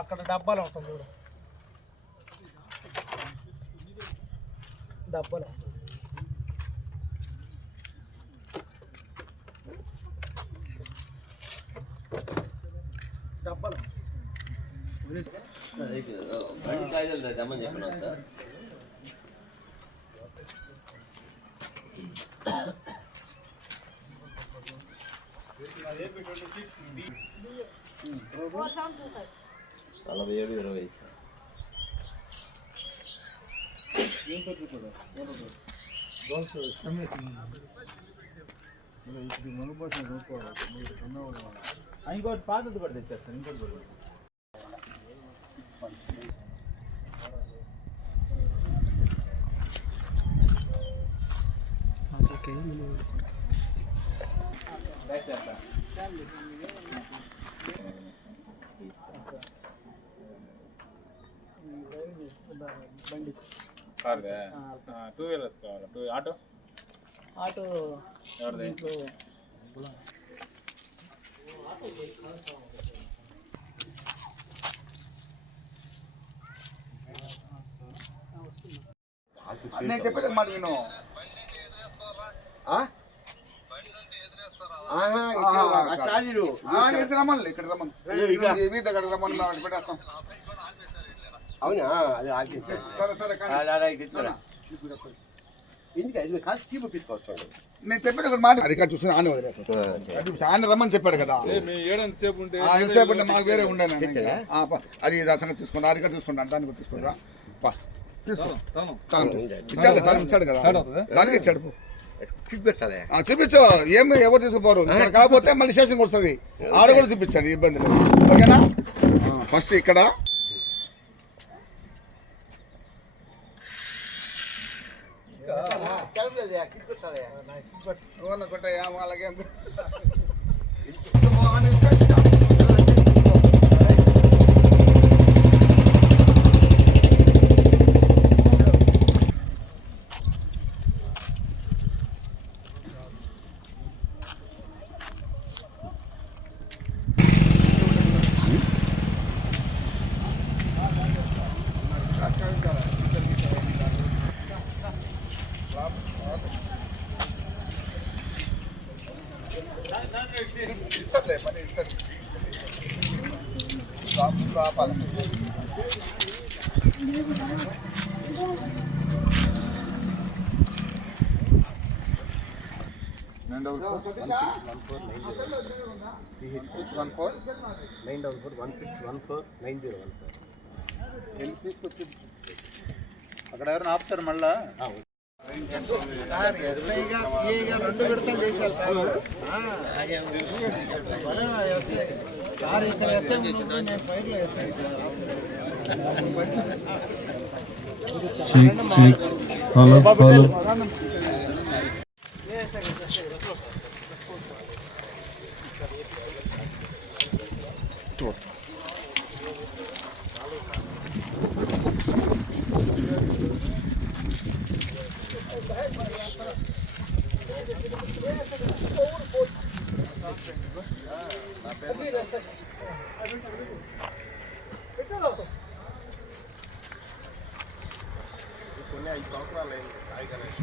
అక్కడ డబ్బాలు ఉంటుంది చూడు, డబ్బాలు డబ్బాలు తెమ్మని చెప్పినా సార్. నలభై 7, 20 సార్. ఇంకోటి పాతది కూడా తెచ్చేస్తాను. ఇంకోటి కూడా బండి 2 వీలర్స్ కావాలి. ఆటో ఎవరిది? నేను చెప్పేది మాట నేను ఇక్కడ రమ్మని దగ్గర రమ్మని పెట్టేస్తాం. అవునా? అది నేను చెప్పేది ఒక మాట, అది ఇక్కడ చూసి ఆనే వదిలేస్తాను. ఆయన రమ్మని చెప్పాడు కదా, ఎంతసేపు ఉంటే మాకు వేరే ఉండేది. అది సంగతి తీసుకుంటా, అది ఇక్కడ తీసుకుంటా, దాన్ని కూడా తీసుకుంటా. ఇచ్చాడు కదా, దానికి ఇచ్చాడు. చూపించు, ఏమి ఎవరు తీసుకుపోరు. ఇక్కడ కాకపోతే మళ్ళీ స్టేషన్కి వస్తుంది, ఆడ కూడా చూపించాడు, ఇబ్బంది లేదు. ఓకేనా? ఫస్ట్ ఇక్కడ కొట్టయా వాళ్ళకి అక్కడ ఎవరైనా ఆపుతారు మళ్ళా. రెండు విడతలు చేశారు సార్. ఇక్కడ ఎస్ఐ నేను పైర్లో ఎస్ఐ కొన్ని 5 సంవత్సరాలు అయింది సాయి గణేష్.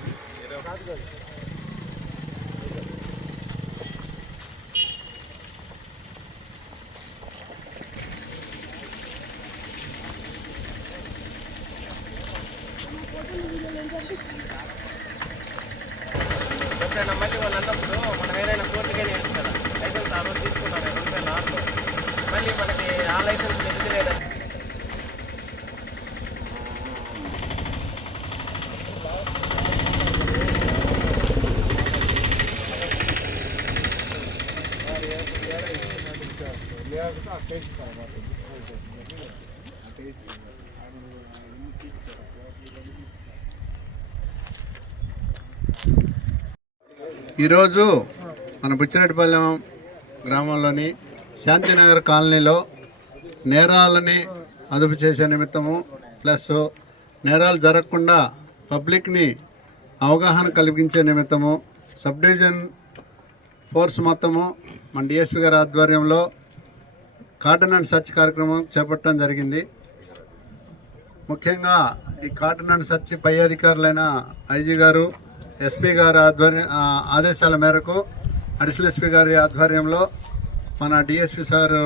ఎప్పుడైనా మళ్ళీ వాళ్ళు అన్నప్పుడు మనం ఏదైనా కోర్టుగా నేర్చు కదా, లైసెన్స్ ఆ రోజు తీసుకున్నారు 2006లో, మళ్ళీ మనకి ఆ లైసెన్స్ ఎందుకు లేదా? ఈరోజు మన బుచ్చిరెడ్డిపాలెం గ్రామంలోని శాంతినగర్ కాలనీలో నేరాలని అదుపు చేసే నిమిత్తము ప్లస్ నేరాలు జరగకుండా పబ్లిక్ని అవగాహన కలిగించే నిమిత్తము సబ్ డివిజన్ ఫోర్స్ మొత్తము మన డిఎస్పీ గారి ఆధ్వర్యంలో కార్డన్ అండ్ సెర్చ్ కార్యక్రమం చేపట్టడం జరిగింది. ముఖ్యంగా ఈ కార్డన్ అండ్ సెర్చ్ పై అధికారులైన ఐజీ గారు, ఎస్పీ గారి ఆదేశాల మేరకు అడిషనల్ ఎస్పీ గారి ఆధ్వర్యంలో మన డిఎస్పీ సార్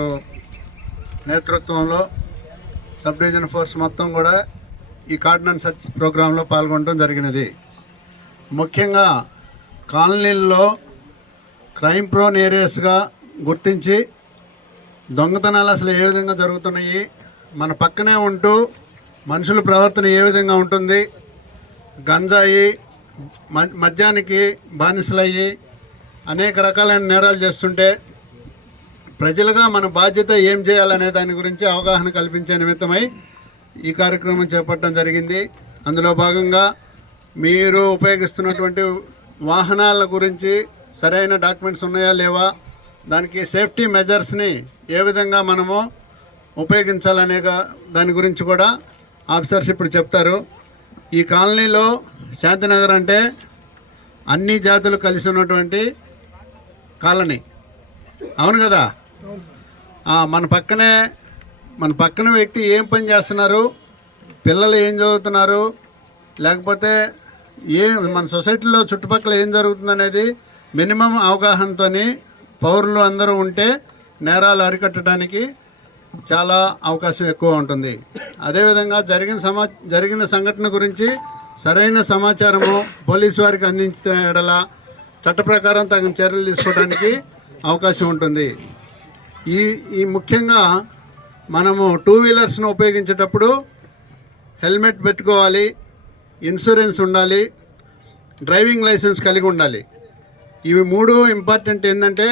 నేతృత్వంలో సబ్ డివిజన్ ఫోర్స్ మొత్తం కూడా ఈ కార్డన్ అండ్ సెర్చ్ ప్రోగ్రాంలో పాల్గొనడం జరిగినది. ముఖ్యంగా కాలనీల్లో క్రైమ్ ప్రోన్ ఏరియాస్గా గుర్తించి దొంగతనాలు అసలు ఏ విధంగా జరుగుతున్నాయి, మన పక్కనే ఉంటూ మనుషుల ప్రవర్తన ఏ విధంగా ఉంటుంది, గంజాయి మద్యానికి బానిసలయ్యి అనేక రకాలైన నేరాలు చేస్తుంటే ప్రజలుగా మన బాధ్యత ఏం చేయాలనే దాని గురించి అవగాహన కల్పించే నిమిత్తమై ఈ కార్యక్రమం చేపట్టడం జరిగింది. అందులో భాగంగా మీరు ఉపయోగిస్తున్నటువంటి వాహనాల గురించి సరైన డాక్యుమెంట్స్ ఉన్నాయా లేవా, దానికి సేఫ్టీ మెజర్స్ని ఏ విధంగా మనము ఉపయోగించాలనే దాని గురించి కూడా ఆఫీసర్స్ ఇప్పుడు చెప్తారు. ఈ కాలనీలో శాంతినగర్ అంటే అన్ని జాతులు కలిసి ఉన్నటువంటి కాలనీ, అవును కదా. మన పక్కన వ్యక్తి ఏం పని చేస్తున్నారు, పిల్లలు ఏం చదువుతున్నారు, లేకపోతే మన సొసైటీలో చుట్టుపక్కల ఏం జరుగుతుందనేది మినిమం అవగాహనతో పౌరులు అందరూ ఉంటే నేరాలు అరికట్టడానికి చాలా అవకాశం ఎక్కువ ఉంటుంది. అదేవిధంగా జరిగిన సంఘటన గురించి సరైన సమాచారము పోలీసు వారికి అందించిన ఎడల చట్ట ప్రకారం తగిన చర్యలు తీసుకోవడానికి అవకాశం ఉంటుంది. ఈ ముఖ్యంగా మనము 2 వీలర్స్ను ఉపయోగించేటప్పుడు హెల్మెట్ పెట్టుకోవాలి, ఇన్సూరెన్స్ ఉండాలి, డ్రైవింగ్ లైసెన్స్ కలిగి ఉండాలి. ఇవి 3 ఇంపార్టెంట్. ఏంటంటే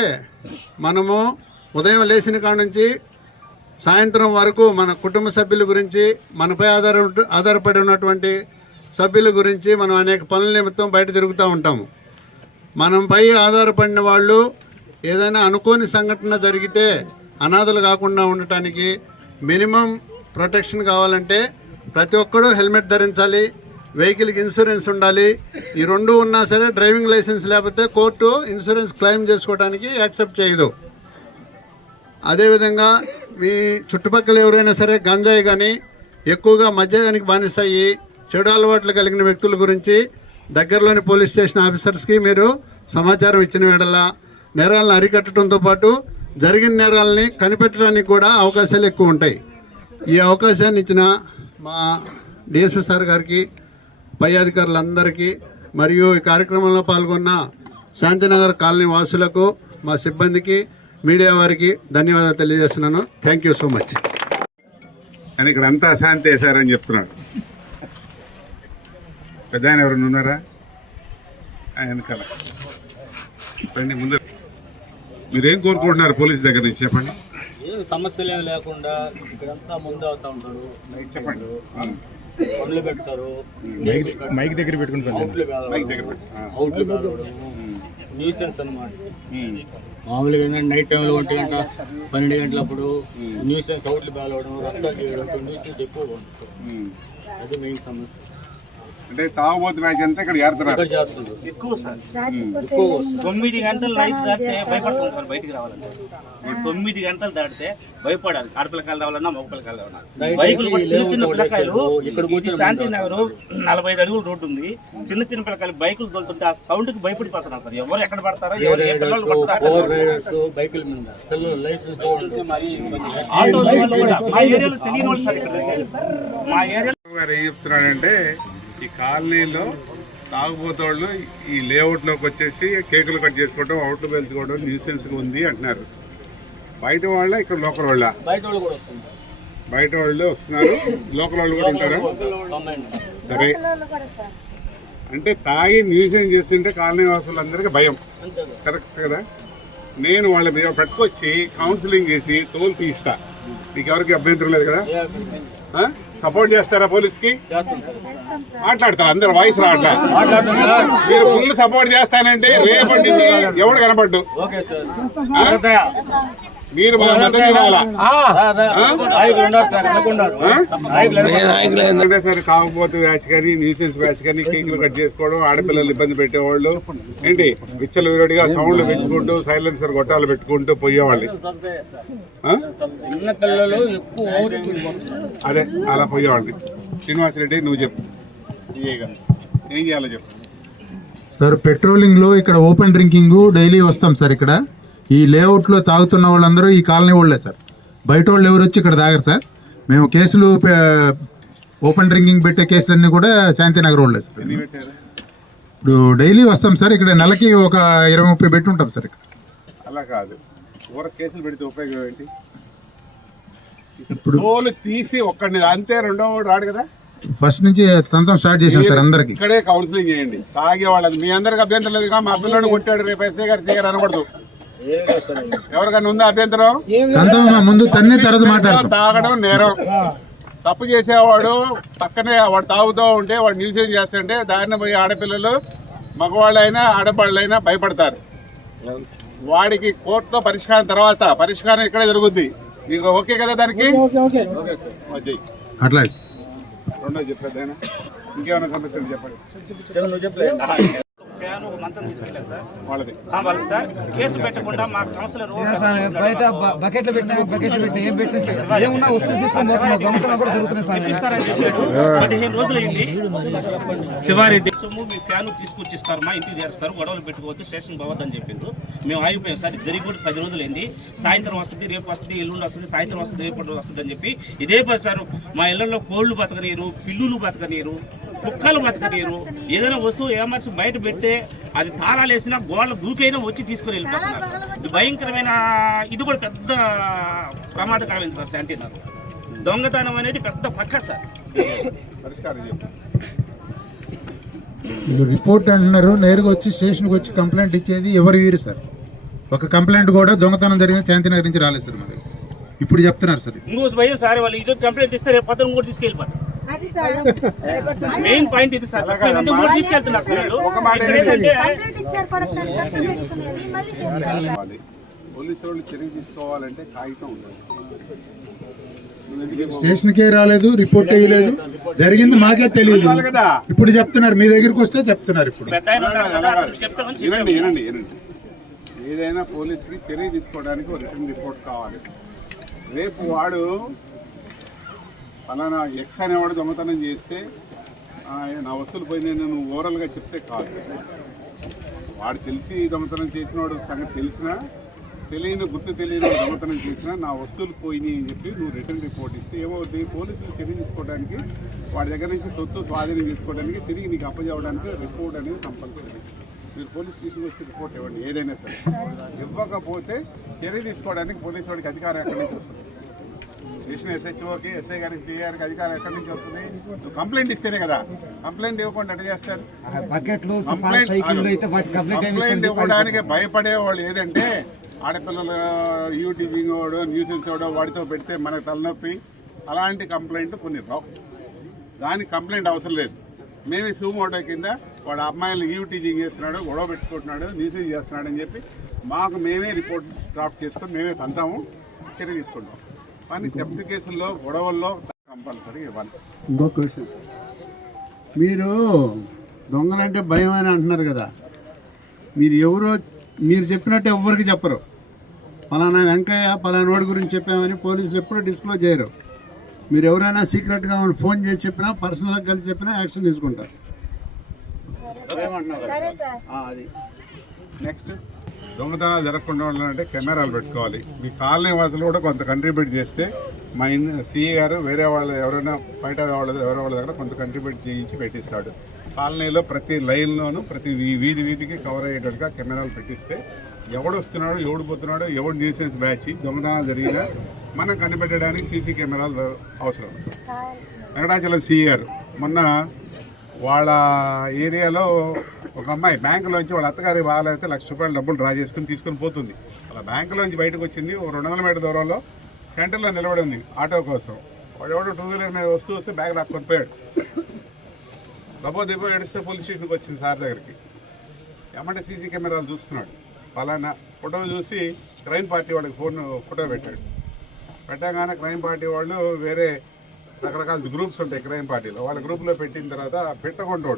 మనము ఉదయం లేచిన కాడ నుంచి సాయంత్రం వరకు మన కుటుంబ సభ్యుల గురించి, మనపై ఆధారపడి ఉన్నటువంటి సభ్యుల గురించి మనం అనేక పనుల నిమిత్తం బయట తిరుగుతూ ఉంటాము. మనపై ఆధారపడిన వాళ్ళు ఏదైనా అనుకోని సంఘటన జరిగితే అనాథలు కాకుండా ఉండటానికి మినిమం ప్రొటెక్షన్ కావాలంటే ప్రతి ఒక్కరూ హెల్మెట్ ధరించాలి, వెహికల్కి ఇన్సూరెన్స్ ఉండాలి. ఈ 2 ఉన్నా సరే డ్రైవింగ్ లైసెన్స్ లేకపోతే కోర్టు ఇన్సూరెన్స్ క్లెయిమ్ చేసుకోవడానికి యాక్సెప్ట్ చేయదు. అదేవిధంగా మీ చుట్టుపక్కల ఎవరైనా సరే గంజాయి కానీ ఎక్కువగా మద్యానికి బానిసయ్యి చెడు అలవాట్లు కలిగిన వ్యక్తుల గురించి దగ్గరలోని పోలీస్ స్టేషన్ ఆఫీసర్స్కి మీరు సమాచారం ఇచ్చిన వేళ నేరాలను అరికట్టడంతో పాటు జరిగిన నేరాలని కనిపెట్టడానికి కూడా అవకాశాలు ఎక్కువ ఉంటాయి. ఈ అవకాశాన్ని ఇచ్చిన మా డిఎస్పీ సార్ గారికి, పై అధికారులందరికీ మరియు ఈ కార్యక్రమంలో పాల్గొన్న శాంతినగర్ కాలనీ వాసులకు, మా సిబ్బందికి, మీడియా వారికి ధన్యవాదాలు తెలియజేస్తున్నాను. Thank you so much. అని ఇక్కడ అంతా అశాంతి వేశారని చెప్తున్నాడు. పెద్ద ఆయన ఎవరైనా ఉన్నారా? వెనకాల రండి, ముందు మీరేం కోరుకుంటున్నారు పోలీస్ దగ్గర నుంచి చెప్పండి. ఏం సమస్యలు ఏమి లేకుండా ఇక్కడంతా ముందు అవుతా ఉంటాడు. చెప్పండి. పనులు పెడతారు, మైక్ దగ్గర పెట్టుకుంటారు, అవుట్లు న్యూసెన్స్ అనమాట. మామూలుగా ఏంటంటే నైట్ టైంలో 1 గంట 12 గంటలప్పుడు న్యూసెన్స్ అవుట్లు బేలవడం, రక్తాలు చేయడం, న్యూసెన్స్ ఎక్కువగా ఉంటుంది. అది మెయిన్ సమస్య. అంటే తాగుబోతు మ్యాచ్ అంతా ఇక్కడ చేరుతున్నారు. ఎక్కువ సార్, 9 గంటలు లైట్ దాటితే భయపడతాం సార్. బయటికి రావాలంటే 9 గంటలు దాటితే భయపడాలి. ఆడపిల్లకాయలు రావాలన్నా మగపిల్లకాయలు రావాలన్నా బైకులు కూడా చిన్న చిన్న పిల్లకాయలు. ఇక్కడ శాంతినగర్ 45 అడుగులు రోడ్డు ఉంది. చిన్న చిన్న పిల్లకాయలు బైకులు తోలుతుంటే ఆ సౌండ్ కి భయపడిపోతున్నారు సార్. ఎవరు ఎక్కడ పడతారో, ఎవరు ఏ పిల్లలు బైకుల మీద మా ఏరియాలో తెలియని వాళ్ళు సార్. ఇక్కడ మా ఏరియాలో ఏం చెప్తున్నాడంటే ఈ కాలనీలో తాగుబోతోళ్ళు ఈ లేఅవుట్లోకి వచ్చేసి కేకులు కట్ చేసుకోవడం, అవుట్లు పెంచుకోవడం న్యూసెన్స్గా ఉంది అంటున్నారు. బయట వాళ్ళ ఇక్కడ లోకల్ వాళ్ళ? బయట వాళ్ళు వస్తున్నారు, లోకల్ వాళ్ళు కూడా ఉంటారా? సరే, అంటే తాగి న్యూసెన్స్ చేస్తుంటే కాలనీ వాసులందరికీ భయం, కరెక్ట్ కదా. నేను వాళ్ళ మీద పట్టుకొచ్చి కౌన్సిలింగ్ చేసి తోలు తీస్తా. మీకు ఎవరికి అభ్యంతరం లేదు కదా? సపోర్ట్ చేస్తారా పోలీస్కి? మాట్లాడతారు అందరు, వాయిస్ రావట్లా. మీరు ఫుల్ సపోర్ట్ చేస్తానంటే రేపటి ఎవడు కనపడ్డు. మీరు మా మద్దతు ఇవ్వాలా? నాయకులు ఉన్నారు సార్, అనుకున్నారు. ఒకటే సరే కాకపోతే బ్యాచ్ కానీ న్యూసెన్స్ బ్యాచ్ కానీ కేకులు కట్ చేసుకోవడం, ఆడపిల్లలు ఇబ్బంది పెట్టేవాళ్ళు ఏంటి విచ్చల విరోడిగా సౌండ్లు పెంచుకుంటూ సైలెన్సర్ గొట్టాలు పెట్టుకుంటూ పోయేవాళ్ళు. చిన్న పిల్లలు ఎక్కువ అదే అలా పోయేవాళ్ళని. శ్రీనివాసరెడ్డి నువ్వు చెప్పు, ఏం చేయాలో చెప్పు. సార్ పెట్రోలింగ్లో ఇక్కడ ఓపెన్ డ్రింకింగ్ డైలీ వస్తాం సార్. ఇక్కడ ఈ లేఅవుట్లో తాగుతున్న వాళ్ళందరూ ఈ కాలనీ వాళ్ళే సార్. బయట వాళ్ళు ఎవరు వచ్చి ఇక్కడ తాగరు సార్. మేము కేసులు ఓపెన్ డ్రింకింగ్ పెట్టే కేసులన్నీ కూడా శాంతినగర్ వాళ్ళే సార్. ఎన్ని పెట్టారు? ఇప్పుడు డైలీ వస్తాం సార్. ఇక్కడ నెలకి ఒక 20-30 పెట్టి ఉంటాం సార్ ఇక్కడ. అలా కాదు, ఊర కేసులు పెడితే ఉపయోగం ఏంటి? ఇప్పుడు తోలు తీసి ఒక్కడిని అంతే, రెండో వాడు రాడు కదా. ఫస్ట్ నుంచి తంతం స్టార్ట్ చేసాం సార్ అందరికి. ఇక్కడే కౌన్సిలింగ్ చేయండి. తాగే వాళ్ళది మీ అందరికి అభ్యంతరం లేదు. మా పిల్లడు కొట్టాడు రేపు ఎస్ఐ గారు అనకూడదు. ఎవరికైనా ఉందా అభ్యంతరం? తంతం ముందు తన్నే తర్వాత మాట్లాడతాం. తాగడం నేరం. తప్పు చేసేవాడు పక్కనే వాడు తాగుతూ ఉంటే వాడు న్యూసెన్స్ చేస్తుంటే దారిని పోయి ఆడపిల్లలు మగవాళ్ళైనా ఆడవాళ్ళైనా భయపడతారు. వాడికి కోర్టులో పరిష్కారం ఇక్కడే జరుగుద్ది. నీకు ఓకే కదా దానికి? అట్లా రెండో చెప్పేదైనా ఇంకేమైనా సమస్యలు చెప్పండి. ఫ్యాన్ ఒక మంచం తీసుకెళ్ళారు సార్ వాళ్ళది వాళ్ళకి సార్. కేసు పెట్టకుండా మా కౌన్సిలర్ బయట బకెట్లు పెట్టినా ఏం పెట్టినా ఏమున్నా వస్తువులు తీసుకొని 15 రోజులు అయింది. శివారెడ్డి సొమ్ము మీ ఫ్యాన్ తీసుకొచ్చి ఇస్తారు, మా ఇంటికి చేస్తారు, గొడవలు పెట్టుకోవద్దు, స్టేషన్ పోవద్దని చెప్పిండ్రు. మేము ఆగిపోయాం సార్. జరిగి కూడా 10 రోజులు అయింది. సాయంత్రం వస్తుంది, రేపు వస్తుంది, ఎల్లుండి వస్తుంది, సాయంత్రం వస్తుంది, రేపు వస్తుంది అని చెప్పి ఇదే పని సార్. మా ఇళ్లలో కోళ్లు బతకనీరు, పిల్లులు బతకనీరు, కుక్కలు బతకనీరు. ఏదైనా వస్తువు ఏమర్చి బయట పెడితే అది తాళాలు వేసినా గోళ్ళ దూకైనా వచ్చి తీసుకుని వెళ్ళిపోతున్నారు. ఇది భయంకరమైన, ఇది కూడా పెద్ద ప్రమాదకరమైన సార్. శాంతినగర్ దొంగతనం అనేది పెద్ద పక్క సార్. పరిష్కారం చెప్పు. రిపోర్ట్ అంటున్నారు, నేరుగా వచ్చి స్టేషన్కి వచ్చి కంప్లైంట్ ఇచ్చేది ఎవరు వీరు సార్. ఒక కంప్లైంట్ కూడా దొంగతనం జరిగిన శాంతినగర్ నుంచి రాలేదు సార్. మరి ఇప్పుడు చెప్తున్నారు సార్. ఇంకో భయం సార్, వాళ్ళు ఈరోజు కంప్లైంట్ ఇస్తే రేపు పొద్దున కూడా తీసుకెళ్ళిపోతారు. మెయిన్ పాయింట్ ఇది సార్. తీసుకెళ్తున్నారు సార్. పోలీసు వాళ్ళు చర్య తీసుకోవాలంటే కాగితం ఉండాలి. స్టేషన్కే రాలేదు, రిపోర్ట్ వేయలేదు, జరిగింది మాకే తెలియదు. ఇప్పుడు చెప్తున్నారు, మీ దగ్గరికి వస్తే చెప్తున్నారు. ఇప్పుడు వినండి. ఏదైనా పోలీసుకి చర్య తీసుకోవడానికి ఒక రిటర్న్ రిపోర్ట్ కావాలి. రేపు వాడు ఫలానా ఎక్స్ అనేవాడు దొంగతనం చేస్తే నా వస్తువులు పోయినాయి నువ్వు ఓవరాల్గా చెప్తే కాదు. వాడు తెలిసి దొంగతనం చేసినవాడు సంగతి తెలిసినా, గుర్తు తెలియని దొంగతనం చేసినా నా వస్తువులు పోయినాయి అని చెప్పి నువ్వు రిటర్న్ రిపోర్ట్ ఇస్తే ఏమవుతుంది, పోలీసులు చర్య తీసుకోవడానికి, వాడి దగ్గర నుంచి సొత్తు స్వాధీనం చేసుకోవడానికి, తిరిగి నీకు అప్పచెప్పడానికి రిపోర్ట్ అనేది కంపల్సరీ. మీరు పోలీస్ స్టేషన్కి వచ్చి రిపోర్ట్ ఇవ్వండి ఏదైనా సరే. ఇవ్వకపోతే చర్య తీసుకోవడానికి పోలీసు వాడికి అధికారం ఎక్కడి నుంచి వస్తుంది? స్టేషన్ SHOకి, ఎస్ఐ గారికి, సిఐ గారికి అధికారం ఎక్కడి నుంచి వస్తుంది? నువ్వు కంప్లైంట్ ఇస్తేనే కదా. కంప్లైంట్ ఇవ్వకుండా ఎట్లా చేస్తారు? కంప్లైంట్ ఇవ్వడానికి భయపడే వాళ్ళు ఏదంటే ఆడపిల్లల యూటీజింగ్ వాడు, న్యూసెన్స్ వాడు, వాడితో పెడితే మనకు తలనొప్పి. అలాంటి కంప్లైంట్ కొన్ని రావు. దానికి కంప్లైంట్ అవసరం లేదు. మేమే సూమోటో కింద వాడు అమ్మాయిలు యూటీజింగ్ చేస్తున్నాడు, గొడవ పెట్టుకుంటున్నాడు, న్యూసెన్స్ చేస్తున్నాడు అని చెప్పి మాకు మేమే రిపోర్ట్ డ్రాఫ్ట్ చేసుకొని మేమే తంతాము, చర్య తీసుకుంటాం. కానీ థెఫ్ట్ కేసుల్లో, గొడవల్లో కంపల్సరీ ఇవ్వాలి. ఇంకొక క్వశ్చన్ సార్, మీరు దొంగలంటే భయం అని అంటున్నారు కదా, మీరు చెప్పినట్టు ఎవరికి చెప్పరు. పలానా వెంకయ్య పలానా వాడి గురించి చెప్పామని పోలీసులు ఎప్పుడూ డిస్క్లోజ్ చేయరు. మీరు ఎవరైనా సీక్రెట్గా ఫోన్ చేసి చెప్పినా, పర్సనల్గా కలిసి చెప్పినా యాక్షన్ తీసుకుంటారు. అది నెక్స్ట్ దొంగతనాలు జరగకుండా ఉండాలంటే కెమెరాలు పెట్టుకోవాలి. మీ కాలనీ వాసులు కూడా కొంత కంట్రిబ్యూట్ చేస్తే మా సిఏ గారు వేరే వాళ్ళు ఎవరైనా బయట ఎవరో వాళ్ళ దగ్గర కొంత కంట్రిబ్యూట్ చేయించి పెట్టిస్తాడు. కాలనీలో ప్రతి లైన్లోనూ ప్రతి వీధికి కవర్ అయ్యేటట్టుగా కెమెరాలు పెట్టిస్తే ఎవడు వస్తున్నాడు, ఎవడు పోతున్నాడు, ఎవడు న్యూసెన్స్ బ్యాచ్, దొంగతనాలు జరిగినా మనం కనిపెట్టడానికి సీసీ కెమెరాలు అవసరం. వెంకటాచలం సిఏ గారు మొన్న వాళ్ళ ఏరియాలో ఒక అమ్మాయి బ్యాంకులోంచి వాళ్ళ అత్తగారి బాగాలైతే ₹1,00,000 డబ్బులు డ్రా చేసుకుని తీసుకొని పోతుంది. అలా బ్యాంకులోంచి బయటకు వచ్చింది. 200 మీటర్ దూరంలో సెంటర్లో నిలబడి ఉంది ఆటో కోసం. వాడు ఎవడో 2 వీలర్ మీద వస్తే బ్యాగ్ లాక్కొని పోయాడు. దెబ్బ ఏడిస్తే పోలీస్ స్టేషన్కి వచ్చింది సార్ దగ్గరికి. ఏమంటే సీసీ కెమెరాలు చూస్తున్నాడు. ఫలానా ఫోటో చూసి క్రైమ్ పార్టీ వాళ్ళకి ఫోటో పెట్టాడు. పెట్టగానే క్రైమ్ పార్టీ వాళ్ళు వేరే రకరకాల గ్రూప్స్ ఉంటాయి క్రైమ్ పార్టీలో, వాళ్ళ గ్రూప్లో పెట్టిన తర్వాత పెట్టకుండా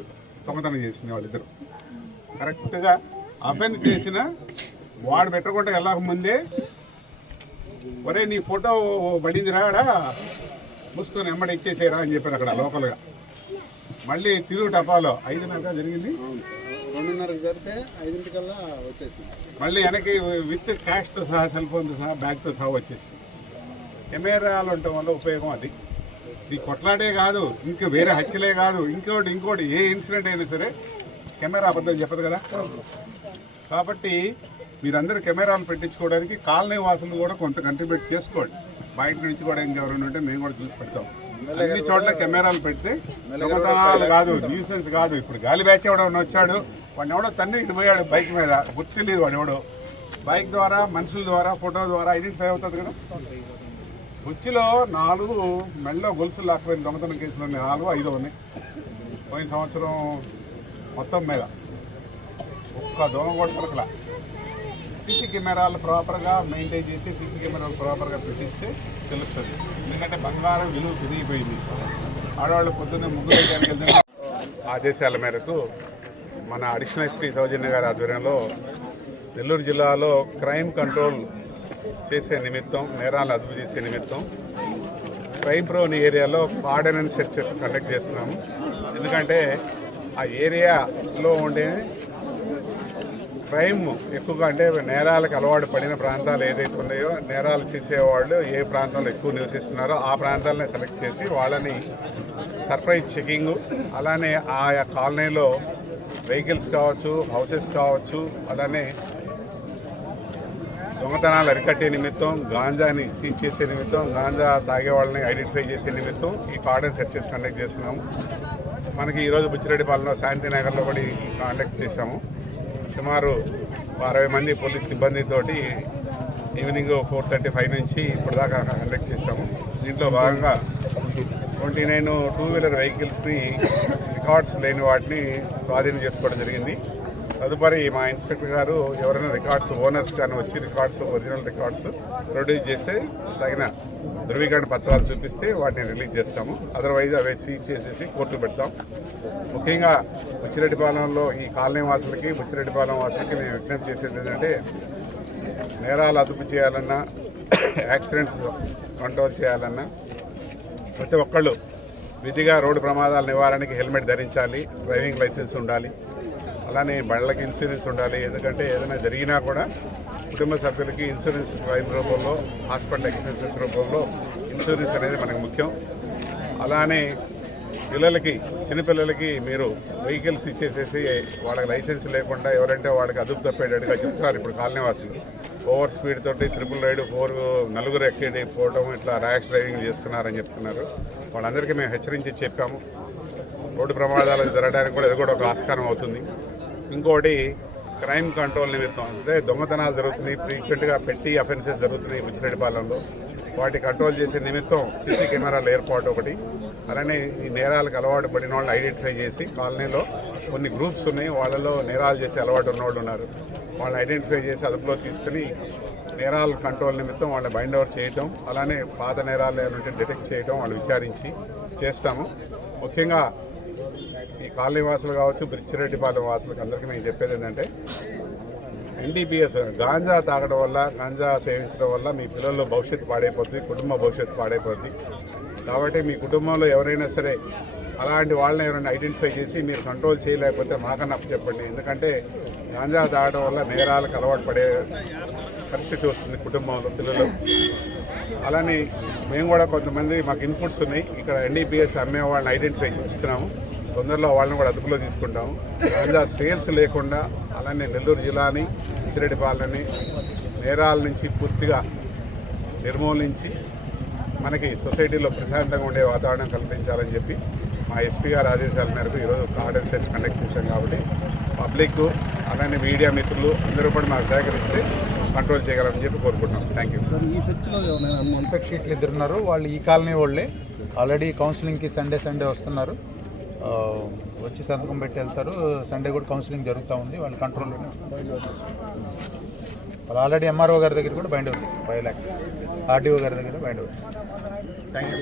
దొంగతనం చేసింది వాళ్ళిద్దరు. కరెక్ట్గా అఫెన్స్ చేసిన వాడు పెట్టకుండా వెళ్ళకముందే ఒరే నీ ఫోటో పడింది రాడా మూసుకొని ఎమ్మడి ఇచ్చేసేరా అని చెప్పారు అక్కడ లోకల్గా. మళ్ళీ తిరుగు టపాలో 5:30 జరిగింది, 2:30 జరిగితే 5:00కల్లా వచ్చేసింది. మళ్ళీ వెనక్కి విత్ క్యాష్తో సహా సెల్ ఫోన్తో సహా బ్యాగ్తో సహా వచ్చేసింది. కెమెరాలు ఉండటం వల్ల ఉపయోగం అది. ఈ కొట్లాడే కాదు, ఇంకా వేరే హత్యలే కాదు, ఇంకోటి ఏ ఇన్సిడెంట్ అయినా సరే కెమెరా అబద్ధం చెప్పదు కదా. కాబట్టి మీరందరూ కెమెరాలు పెట్టించుకోవడానికి కాలనీ వాసులు కూడా కొంత కంట్రిబ్యూట్ చేసుకోండి. బయట నుంచి కూడా ఇంకెవరైనా ఉంటే మేము కూడా చూసి పెడతాం. అన్ని చోట్ల కెమెరాలు పెడితే దొంగతనాలు కాదు, న్యూసెన్స్ కాదు. ఇప్పుడు గాలి బ్యాచ్ ఎవడో వచ్చాడు, వాడిని ఎవడో తన్ని ఇటు పోయాడు బైక్ మీద, గుర్తు తెలియదు వాడు ఎవడో. బైక్ ద్వారా, మనుషుల ద్వారా, ఫోటో ద్వారా ఐడెంటిఫై అవుతుంది కదా. బుచ్చిలో 4 మెళ్ళలో గొలుసులు లాక్కుపోయిన దొంగతనం కేసులు ఉన్నాయి, 4-5 ఉన్నాయి పోయిన సంవత్సరం మొత్తం మీద. ఒక్క దొంగ కూడా పలకలా. సీసీ కెమెరాలు ప్రాపర్గా మెయింటైన్ చేసి సీసీ కెమెరాలు ప్రాపర్గా పెట్టిస్తే తెలుస్తుంది. ఎందుకంటే బంగారం విలువ పెరిగిపోయింది. ఆడవాళ్ళు పొద్దున్నే ముగ్గురు వేయడానికి వెళ్తే ఆదేశాల మేరకు మన అడిషనల్ ఎస్పీ సౌజన్య గారి ఆధ్వర్యంలో నెల్లూరు జిల్లాలో క్రైమ్ కంట్రోల్ చేసే నిమిత్తం, నేరాలు అదుపు చేసే నిమిత్తం క్రైమ్ ప్రోన్ ఏరియాలో ఆర్డినెన్స్ సెర్చెస్ కండక్ట్ చేస్తున్నాము. ఎందుకంటే ఆ ఏరియాలో ఉండే క్రైమ్ ఎక్కువగా, అంటే నేరాలకు అలవాటు పడిన ప్రాంతాలు ఏదైతే ఉన్నాయో, నేరాలు చేసేవాళ్ళు ఏ ప్రాంతంలో ఎక్కువ నివసిస్తున్నారో ఆ ప్రాంతాలని సెలెక్ట్ చేసి వాళ్ళని సర్ప్రైజ్ చెకింగ్, అలానే ఆయా కాలనీలో వెహికల్స్ కావచ్చు, హౌసెస్ కావచ్చు, అలానే దొంగతనాలు అరికట్టే నిమిత్తం, గాంజాని సీజ్ చేసే నిమిత్తం, గాంజా తాగే వాళ్ళని ఐడెంటిఫై చేసే నిమిత్తం ఈ కార్డన్ సెర్చెస్ కండక్ట్ చేస్తున్నాము. మనకి ఈరోజు బుచ్చిరెడ్డిపాలెంలో శాంతినగర్లో కూడా కండక్ట్ చేశాము. సుమారు 60 మంది పోలీస్ సిబ్బందితోటి ఈవినింగ్ 4:35 నుంచి ఇప్పటిదాకా కండక్ట్ చేశాము. దీంట్లో భాగంగా 29 2-వీలర్ వెహికల్స్ని, రికార్డ్స్ లేని వాటిని స్వాధీనం చేసుకోవడం జరిగింది. తదుపరి మా ఇన్స్పెక్టర్ గారు ఎవరైనా రికార్డ్స్ ఓనర్స్ కానీ వచ్చి రికార్డ్స్, ఒరిజినల్ రికార్డ్స్ ప్రొడ్యూస్ చేస్తే, తగిన ధృవీకరణ పత్రాలు చూపిస్తే వాటిని రిలీజ్ చేస్తాము. అదర్వైజ్ అవి సీజ్ చేసేసి కోర్టు పెడతాం. ముఖ్యంగా బుచ్చిరెడ్డిపాలెంలో ఈ కాలనీ వాసులకి, బుచ్చిరెడ్డిపాలెం వాసులకి మేము విజ్ఞప్తి చేసేది ఏంటంటే, నేరాలు అదుపు చేయాలన్నా, యాక్సిడెంట్స్ కంట్రోల్ చేయాలన్నా ప్రతి ఒక్కళ్ళు విధిగా రోడ్డు ప్రమాదాల నివారణకి హెల్మెట్ ధరించాలి, డ్రైవింగ్ లైసెన్స్ ఉండాలి, అలానే బళ్ళకి ఇన్సూరెన్స్ ఉండాలి. ఎందుకంటే ఏదైనా జరిగినా కూడా కుటుంబ సభ్యులకి ఇన్సూరెన్స్ క్లెయిమ్ రూపంలో, హాస్పిటల్ ఎక్స్పెన్సెస్ రూపంలో ఇన్సూరెన్స్ అనేది మనకు ముఖ్యం. అలానే పిల్లలకి, చిన్నపిల్లలకి మీరు వెహికల్స్ ఇచ్చేసేసి వాళ్ళకి లైసెన్స్ లేకుండా ఎవరంటే వాళ్ళకి అదుపు తప్పేటట్టుగా చెప్తున్నారు ఇప్పుడు కాలనీ వాసులు. ఓవర్ స్పీడ్ తోటి 3 రైడ్ 4 నలుగురు ఎక్కేది పోవడం, ఇట్లా ర్యాష్ డ్రైవింగ్ చేస్తున్నారని చెప్తున్నారు. వాళ్ళందరికీ మేము హెచ్చరించి చెప్పాము. రోడ్డు ప్రమాదాలు జరగడానికి కూడా ఇది కూడా ఒక ఆస్కారం అవుతుంది. ఇంకోటి క్రైమ్ కంట్రోల్ నిమిత్తం, అంటే దొంగతనాలు జరుగుతున్నాయి, ఫ్రీక్వెంట్గా పెట్టి అఫెన్సెస్ జరుగుతున్నాయి బుచ్చిరెడ్డిపాలెంలో. వాటి కంట్రోల్ చేసే నిమిత్తం సీసీ కెమెరాల ఏర్పాటు ఒకటి, అలానే ఈ నేరాలకు అలవాటు పడిన వాళ్ళని ఐడెంటిఫై చేసి, కాలనీలో కొన్ని గ్రూప్స్ ఉన్నాయి, వాళ్ళలో నేరాలు చేసే అలవాటు ఉన్నవాళ్ళు ఉన్నారు, వాళ్ళని ఐడెంటిఫై చేసి అదుపులో తీసుకుని నేరాల కంట్రోల్ నిమిత్తం వాళ్ళని బైండ్ ఓవర్ చేయటం, అలానే పాత నేరాలు ఏమంటే డిటెక్ట్ చేయడం, వాళ్ళు విచారించి చేస్తాము. ముఖ్యంగా ఈ కాలనీ వాసులు కావచ్చు, బుచ్చిరెడ్డిపాలెం వాసులకు అందరికీ నేను చెప్పేది ఏంటంటే, ఎన్డీపీఎస్ గాంజా తాగడం వల్ల, గాంజా సేవించడం వల్ల మీ పిల్లల్లో భవిష్యత్తు పాడైపోతుంది, కుటుంబ భవిష్యత్తు పాడైపోతుంది. కాబట్టి మీ కుటుంబంలో ఎవరైనా సరే అలాంటి వాళ్ళని ఎవరైనా ఐడెంటిఫై చేసి మీరు కంట్రోల్ చేయలేకపోతే మాకన్నా చెప్పండి. ఎందుకంటే గాంజా తాగడం వల్ల నేరాలకు అలవాటు పడే పరిస్థితి వస్తుంది కుటుంబంలో పిల్లలు. అలానే మేము కూడా కొంతమంది మాకు ఇన్పుట్స్ ఉన్నాయి, ఇక్కడ ఎన్డీపీఎస్ అమ్మే వాళ్ళని ఐడెంటిఫై చేస్తున్నాము. తొందరలో వాళ్ళని కూడా అదుపులో తీసుకుంటాము. గాంజా సేల్స్ లేకుండా, అలానే నెల్లూరు జిల్లాని, బుచ్చిరెడ్డిపాలెంని నేరాల నుంచి పూర్తిగా నిర్మూలించి మనకి సొసైటీలో ప్రశాంతంగా ఉండే వాతావరణం కల్పించాలని చెప్పి మా ఎస్పీ గారి ఆదేశాల మేరకు ఈరోజు కార్డన్ సెట్ కండక్ట్ చేశాం. కాబట్టి పబ్లిక్, అలానే మీడియా మిత్రులు అందరూ కూడా మాకు సహకరిస్తే కంట్రోల్ చేయగలరని చెప్పి కోరుకుంటున్నాం. Thank you. ఈ సెర్చ్లో మున్పెక్ షీట్లు ఇద్దరున్నారు, వాళ్ళు ఈ కాలనీ వాళ్ళే. ఆల్రెడీ కౌన్సిలింగ్కి సండే వస్తున్నారు, వచ్చి సంతకం పెట్టి వెళ్తారు. సండే కూడా కౌన్సిలింగ్ జరుగుతూ ఉంది, వాళ్ళ కంట్రోల్లోనే. వాళ్ళు ఆల్రెడీ ఎంఆర్ఓ గారి దగ్గర కూడా బైండ్ అవుతుంది 5 lakhs, ఆర్డీఓ గారి దగ్గర బైండ్ అవుతుంది. Thank you.